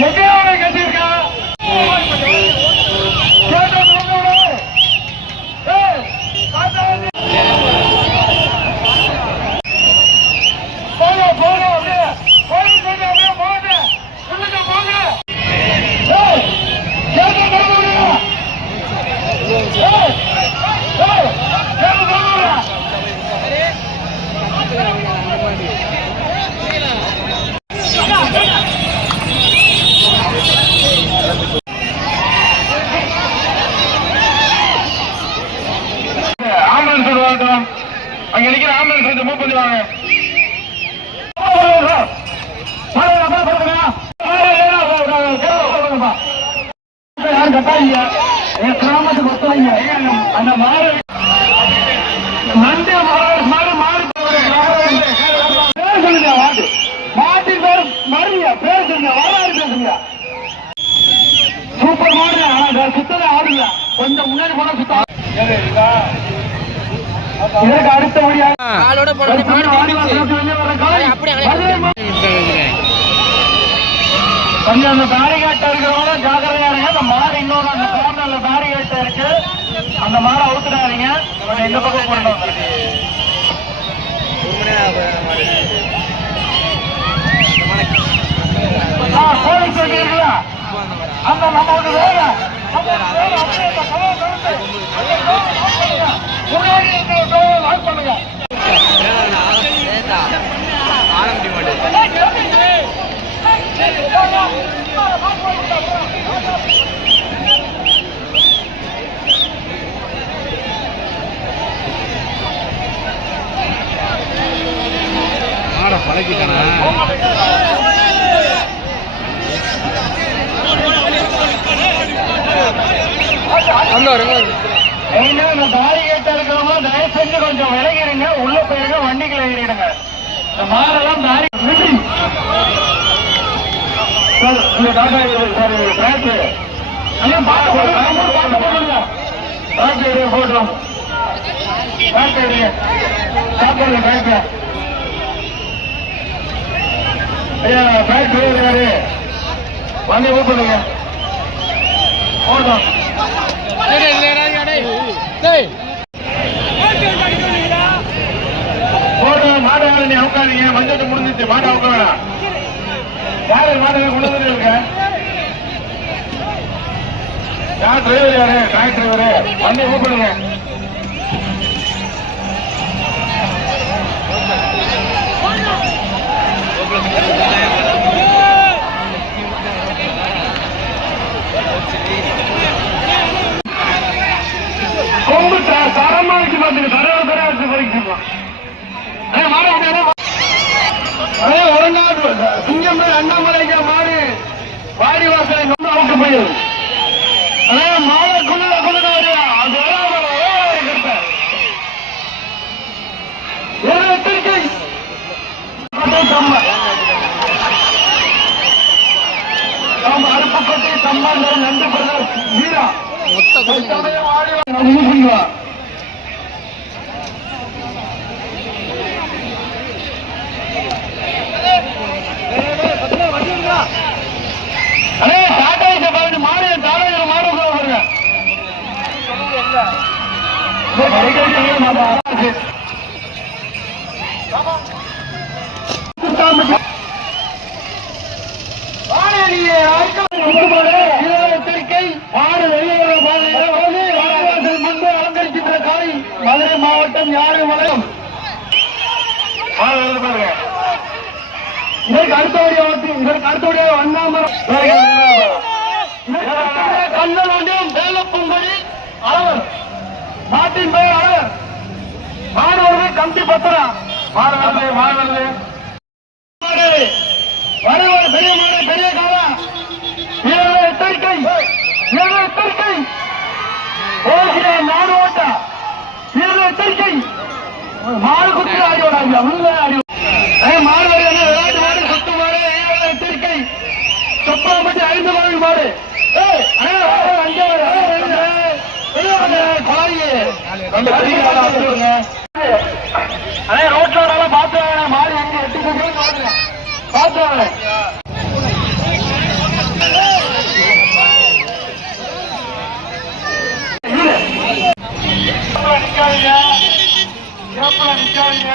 எங்கேயாவது கட்டியிருக்கா அங்க நிக்கிற ஆம்புலன்ஸ் வந்து மூவ் பண்ணுவாங்க. கிராமத்துக்கு ஒத்துழைங்க. அந்த மாடு நன்றி மாடு மாடு பேர் சொல்லுங்க. மாட்டின் பேர் மருங்க பேர் சொல்லுங்க. வரலாறு பேசுங்க. சூப்பர் மாடு. சுத்தத ஆடுங்க. கொஞ்சம் முன்னாடி போனா சுத்தம். இதற்கு அடுத்தபடியாக கொஞ்சம் அந்த பேரிகேட்ட இருக்கிறவங்க ஜாக்கிரதையா இருங்க. அந்த மாடு இன்னொரு அந்த கார்னர்ல பேரிகேட்ட இருக்கு. அந்த மாடை அவுத்துடாதீங்க. இந்த பக்கம் கொண்டு போலீஸ் வைக்கிறீங்களா? அந்த நம்ம வந்து வேலை பழகிட்டானா பேரிகேட்ட இருக்கிறவங்க தயவு செஞ்சு கொஞ்சம் விலகிடுங்க. உள்ள போயிருங்க. வண்டிகளை ஏறிடுங்க. இந்த மாடெல்லாம் போட்டோம். வண்டி கூப்பிடுங்க. போட்டோம். மாடு நீ அவுக்காதீங்க. மஞ்சள் முடிஞ்சிச்சு. மாடு அவுக்க வேணாம். யாரு மாடு கொண்டு வந்துருக்க? யார் டிரைவர்? யாரு டிராக் டிரைவரு? வண்டி கூப்பிடுங்க. கொம்பு தரமா வச்சு பாத்துங்க. தர வச்சு பறிக்கலாம். சிங்கம் அண்ணாமலைக்கு மாடு வாடி வாசலை ரொம்ப அவுக்கு போயிடும். மாலை கொண்டு அருப்புக்கோட்டை சம்மாண்டர் நன்றி பிரதர் வீரா ஆடி அலங்கரிக்கின்ற காய் மதுரை மாவட்டம் யாரும் வளரும். இதற்கு அடுத்தபடியாக அண்ணாமலை கண்ணல் ஒன்றியம் வேலப்பொங்கலி அளவர் நாட்டின் பெயர் அளவர் மாணவர்கள் கம்பி பத்திரா மாணவர்களே பெரிய மாடு பெரிய காலா எச்சரிக்கை நாடு ஓட்டா எச்சரிக்கை மாடு குட்டி ஆடி ஓடாது உள்ள ஆடி மாடு விளையாட்டு மாடு சுத்து மாடு எச்சரிக்கை சொப்பாம்பட்டி 5 மாடு மாடு ரோட்ல பார்த்து மாடு எங்க எட்டு பார்த்து நிக்காதீங்க.